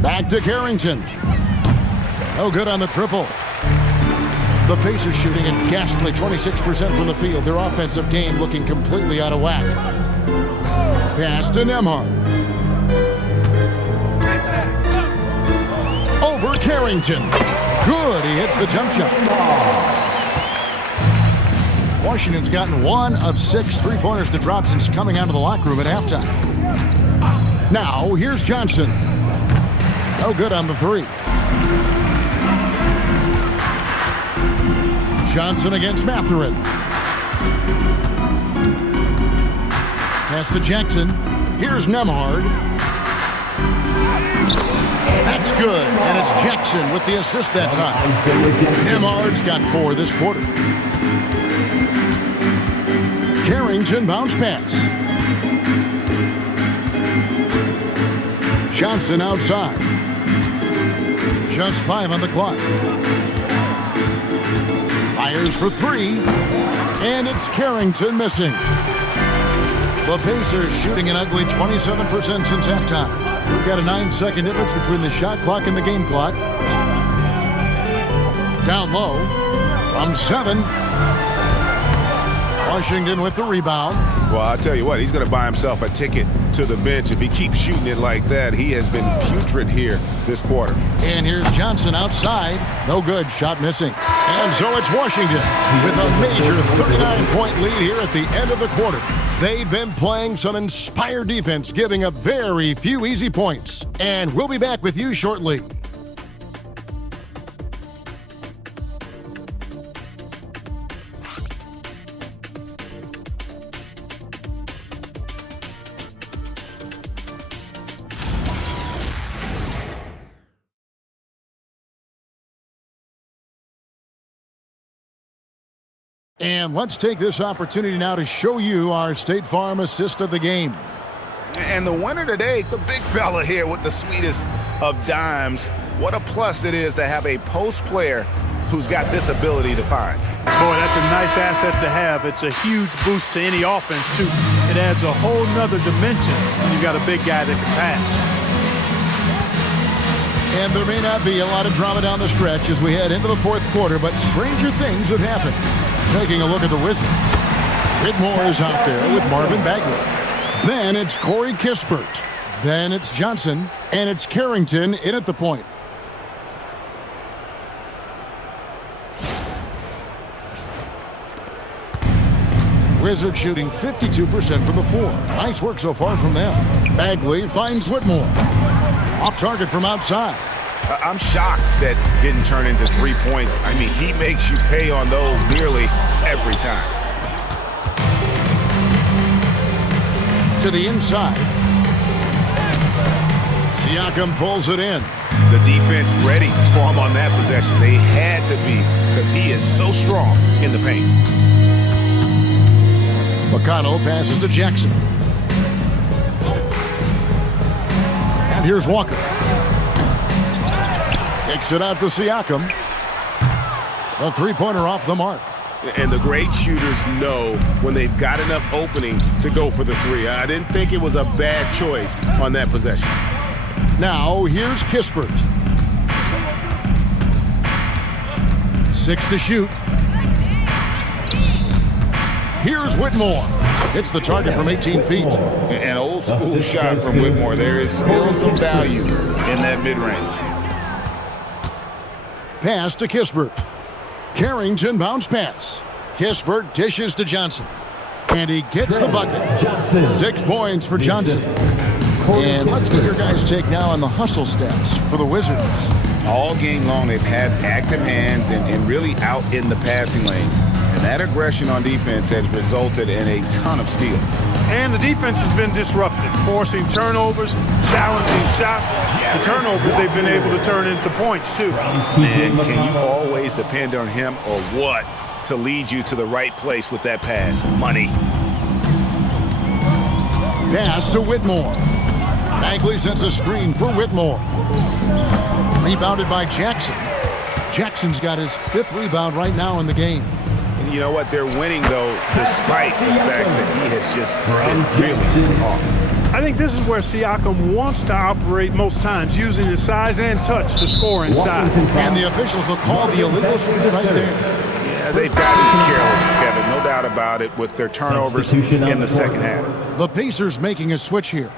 Back to Carrington. No good on the triple. The Pacers shooting a ghastly 26% from the field. Their offensive game looking completely out of whack. Pass to Nembhard. Over Carrington. Good, he hits the jump shot. Washington's gotten 1 of 6 three-pointers to drop since coming out of the locker room at halftime. Now, here's Johnson. No good on the 3. Johnson against Mathurin. Pass to Jackson. Here's Nembhard. That's good, and it's Jackson with the assist that time. Nembhard's got 4 this quarter. Carrington bounce pass. Johnson outside. Just 5 on the clock. Fires for 3, and it's Carrington missing. The Pacers shooting an ugly 27% since halftime. We've got a 9-second difference between the shot clock and the game clock. Down low from 7. Washington with the rebound. Well, I'll tell you what, he's going to buy himself a ticket to the bench if he keeps shooting it like that. He has been putrid here this quarter. And here's Johnson outside. No good. Shot missing. And so it's Washington with a major 39-point lead here at the end of the quarter. They've been playing some inspired defense, giving up very few easy points. And we'll be back with you shortly. And let's take this opportunity now to show you our State Farm assist of the game. And the winner today, the big fella here with the sweetest of dimes. What a plus it is to have a post player who's got this ability to find. Boy, that's a nice asset to have. It's a huge boost to any offense, too. It adds a whole nother dimension when you've got a big guy that can pass. And there may not be a lot of drama down the stretch as we head into the fourth quarter, but stranger things have happened. Taking a look at the Wizards. Whitmore is out there with Marvin Bagley. Then it's Corey Kispert. Then it's Johnson. And it's Carrington in at the point. Wizards shooting 52% from the floor. Nice work so far from them. Bagley finds Whitmore. Off target from outside. I'm shocked that didn't turn into 3 points. I mean, he makes you pay on those nearly every time. To the inside. Siakam pulls it in. The defense ready for him on that possession. They had to be because he is so strong in the paint. McConnell passes to Jackson. And here's Walker. Kicks it out to Siakam. A three-pointer off the mark. And the great shooters know when they've got enough opening to go for the three. I didn't think it was a bad choice on that possession. Now here's Kispert. 6 to shoot. Here's Whitmore. Hits the target from 18 feet. An old school shot from Whitmore. There is still some value in that mid-range. Pass to Kispert. Carrington bounce pass. Kispert dishes to Johnson. And he gets the bucket. 6 points for Johnson. And let's get your guys' take now on the hustle stats for the Wizards. All game long, they've had active hands and really out in the passing lanes. And that aggression on defense has resulted in a ton of steals. And the defense has been disruptive, forcing turnovers, challenging shots. The turnovers they've been able to turn into points, too. Man, can you always depend on him or what to lead you to the right place with that pass? Money. Pass to Whitmore. Bagley sends a screen for Whitmore. Rebounded by Jackson. Jackson's got his 5th rebound right now in the game. And you know what? They're winning, though, despite the fact that he has just been really off. I think this is where Siakam wants to operate most times, using his size and touch to score inside. And the officials will call the illegal screen right there. Yeah, they've got to be careless, Kevin. No doubt about it with their turnovers in the second half. The Pacers making a switch here.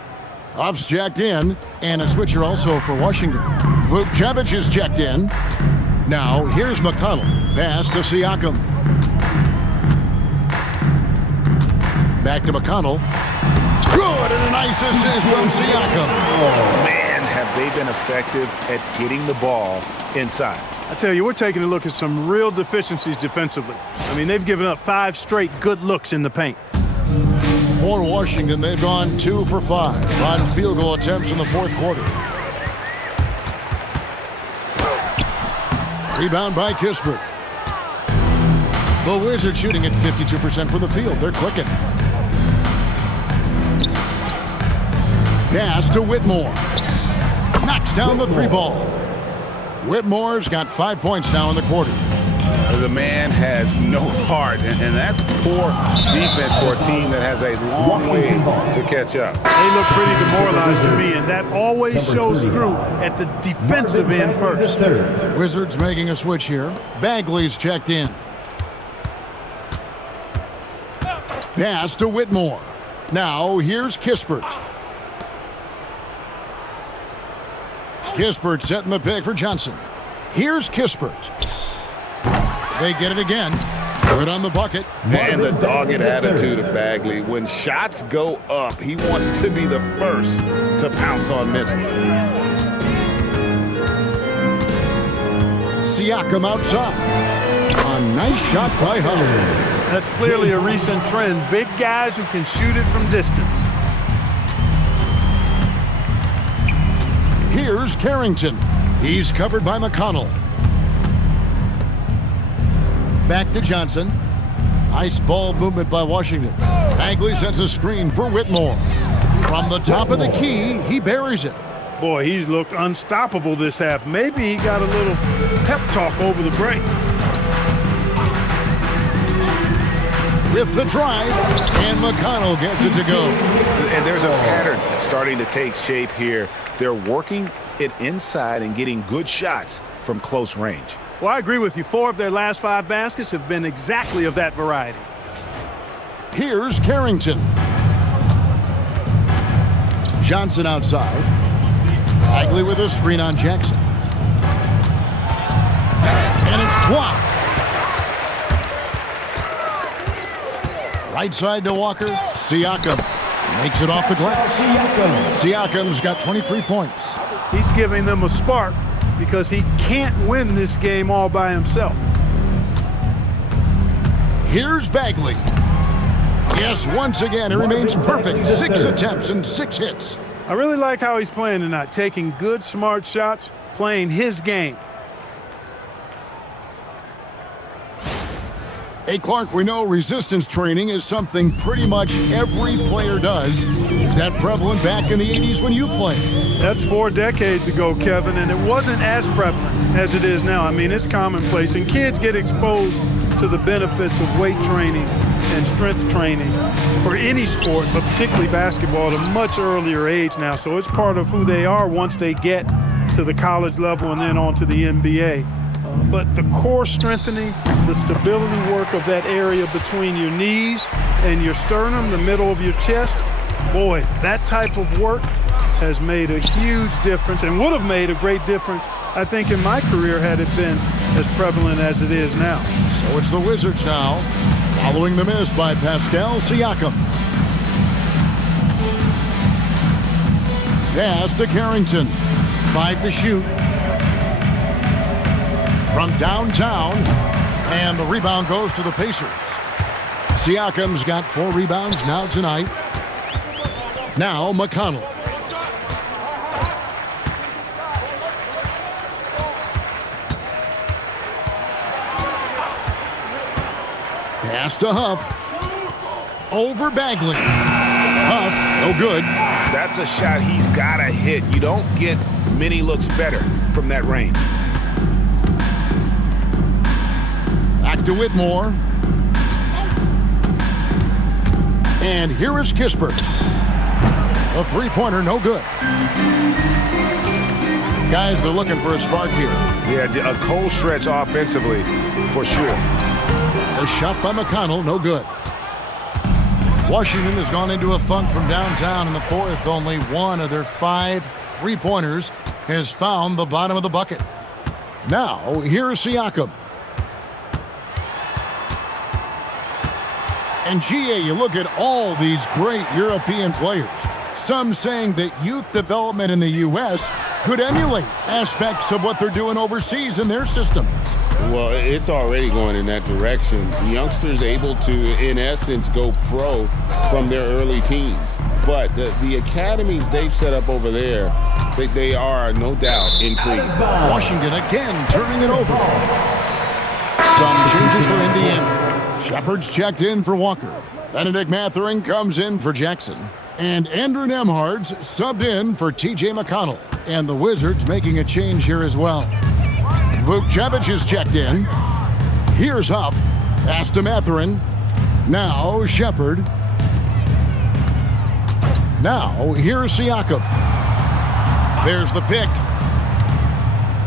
Off's jacked in, and a switcher also for Washington. Vukcevic is checked in. Now, here's McConnell. Pass to Siakam. Back to McConnell. Good, and a nice assist from Siakam. Oh, man, have they been effective at getting the ball inside. I tell you, we're taking a look at some real deficiencies defensively. I mean, they've given up 5 straight good looks in the paint. For Washington, they've gone 2 for 5 on field goal attempts in the fourth quarter. Rebound by Kispert. The Wizards shooting at 52% from the field. They're clicking. Pass to Whitmore. Knocks down the 3-ball. Whitmore's got 5 points now in the quarter. The man has no heart, and that's poor defense for a team that has a long way to catch up. They look pretty demoralized to me, and that always shows through at the defensive end first. Wizards making a switch here. Bagley's checked in. Pass to Whitmore. Now here's Kispert. Kispert setting the pick for Johnson. Here's Kispert. They get it again. Good on the bucket. And the dogged attitude of Bagley. When shots go up, he wants to be the first to pounce on misses. Siakam outside. A nice shot by Hunter. That's clearly a recent trend. Big guys who can shoot it from distance. Here's Carrington. He's covered by McConnell. Back to Johnson. Nice ball movement by Washington. Bagley sends a screen for Whitmore. From the top of the key, he buries it. Boy, he's looked unstoppable this half. Maybe he got a little pep talk over the break. with the drive, and McConnell gets it to go. And there's a pattern starting to take shape here. They're working it inside and getting good shots from close range. Well, I agree with you. 4 of their last 5 baskets have been exactly of that variety. Here's Carrington. Johnson outside. Bagley with a screen on Jackson. And it's blocked. Right side to Walker. Siakam makes it off the glass. Siakam's got 23 points. He's giving them a spark because he can't win this game all by himself. Here's Bagley. Yes, once again, it remains perfect. 6 attempts and 6 hits. I really like how he's playing tonight, taking good, smart shots, playing his game. Hey, Clark, we know resistance training is something pretty much every player does. Is that prevalent back in the 80s when you played? That's 4 decades ago, Kevin, and it wasn't as prevalent as it is now. I mean, it's commonplace, and kids get exposed to the benefits of weight training and strength training for any sport, but particularly basketball, at a much earlier age now. So it's part of who they are once they get to the college level and then on to the NBA. But the core strengthening, the stability work of that area between your knees and your sternum, the middle of your chest, boy, that type of work has made a huge difference and would have made a great difference, I think, in my career had it been as prevalent as it is now. So it's the Wizards now, following the miss by Pascal Siakam. Pass to Carrington. 5 to shoot. From downtown, and the rebound goes to the Pacers. Siakam's got 4 rebounds now tonight. Now McConnell. Pass to Huff. Over Bagley. Huff, no good. That's a shot he's got to hit. You don't get many looks better from that range. Back to Whitmore. And here is Kispert. A 3-pointer, no good. Guys are looking for a spark here. Yeah, a cold stretch offensively, for sure. A shot by McConnell, no good. Washington has gone into a funk from downtown in the 4th. Only 1 of their 5 3-pointers has found the bottom of the bucket. Now, here's Siakam. And GA, you look at all these great European players. Some saying that youth development in the U.S. could emulate aspects of what they're doing overseas in their system. Well, it's already going in that direction. Youngsters able to, in essence, go pro from their early teens. But the academies they've set up over there, they are, no doubt, intriguing. Washington again turning it over. Some changes for Indiana. Shepard's checked in for Walker. Benedict Mathurin comes in for Jackson. And Andrew Nembhard's subbed in for T.J. McConnell. And the Wizards making a change here as well. Vukcevic is checked in. Here's Huff. Pass to Mathurin. Now Shepard. Now here's Siakam. There's the pick.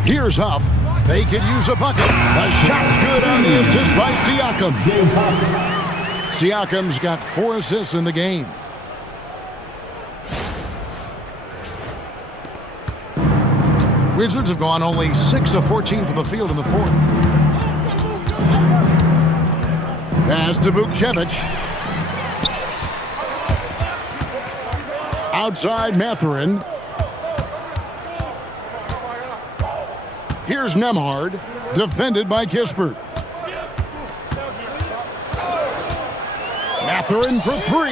Here's Huff. They could use a bucket. The shot's good on the assist by Siakam. Siakam's got 4 assists in the game. Wizards have gone only 6 of 14 from the field in the 4th. Pass to Vukcevic. Outside Mathurin. Here's Nembhard, defended by Kispert. Mathurin for 3.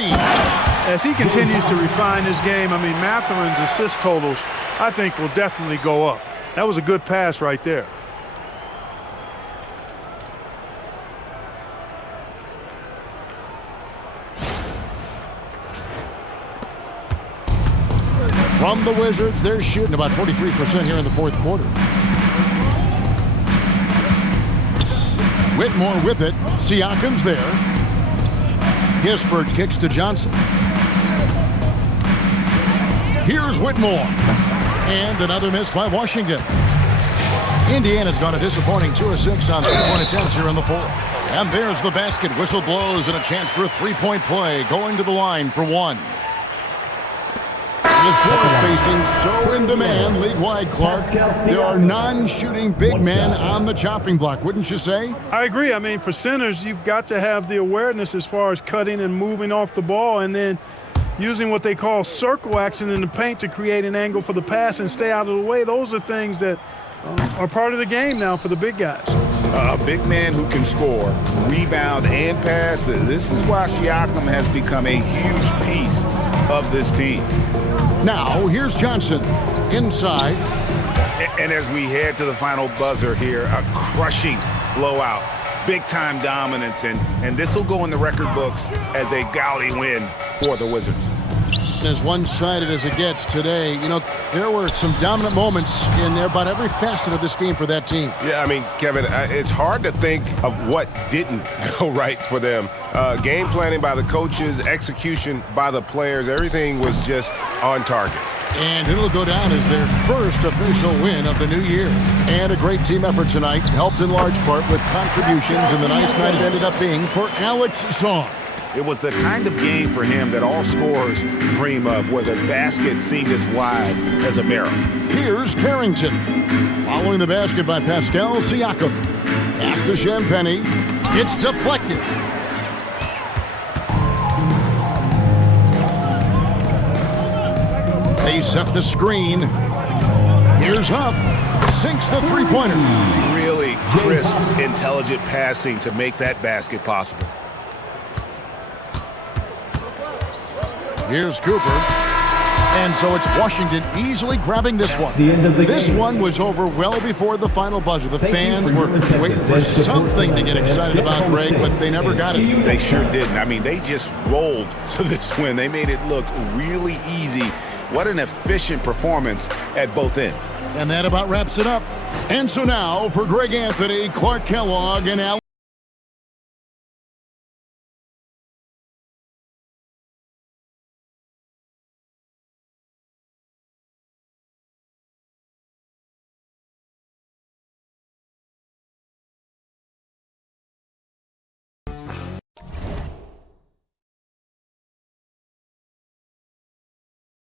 As he continues to refine his game, I mean, Mathurin's assist totals, I think, will definitely go up. That was a good pass right there. From the Wizards, they're shooting about 43% here in the 4th quarter. Whitmore with it. Siakam's there. Hispert kicks to Johnson. Here's Whitmore. And another miss by Washington. Indiana's got a disappointing 2 of 6 on 3-point attempts here in the fourth. And there's the basket. Whistle blows and a chance for a 3-point play. Going to the line for 1. With floor spacing so in demand league-wide, Clark, there are non-shooting big men on the chopping block, wouldn't you say? I agree. I mean, for centers, you've got to have the awareness as far as cutting and moving off the ball and then using what they call circle action in the paint to create an angle for the pass and stay out of the way. Those are things that are part of the game now for the big guys. A big man who can score, rebound, and pass. This is why Siakam has become a huge piece of this team. Now, here's Johnson inside. And as we head to the final buzzer here, a crushing blowout, big-time dominance, and this will go in the record books as a gaudy win for the Wizards. As one-sided as it gets today, you know, there were some dominant moments in about every facet of this game for that team. Yeah, I mean, Kevin, it's hard to think of what didn't go right for them. Game planning by the coaches, execution by the players, everything was just on target. And it'll go down as their first official win of the new year. And a great team effort tonight, helped in large part with contributions, and the nice night it ended up being for Alex Song. It was the kind of game for him that all scorers dream of, where the basket seemed as wide as a barrel. Here's Carrington. Following the basket by Pascal Siakam. Pass to Champagny. It's deflected. They set the screen. Here's Huff. Sinks the three-pointer. Really crisp, intelligent passing to make that basket possible. Here's Cooper. And so it's Washington easily grabbing this one. This one was over well before the final buzzer. The fans were waiting for something to get excited about, Greg, but they never got it. They sure didn't. I mean, they just rolled to this win. They made it look really easy. What an efficient performance at both ends. And that about wraps it up. And so now, for Greg Anthony, Clark Kellogg, and Al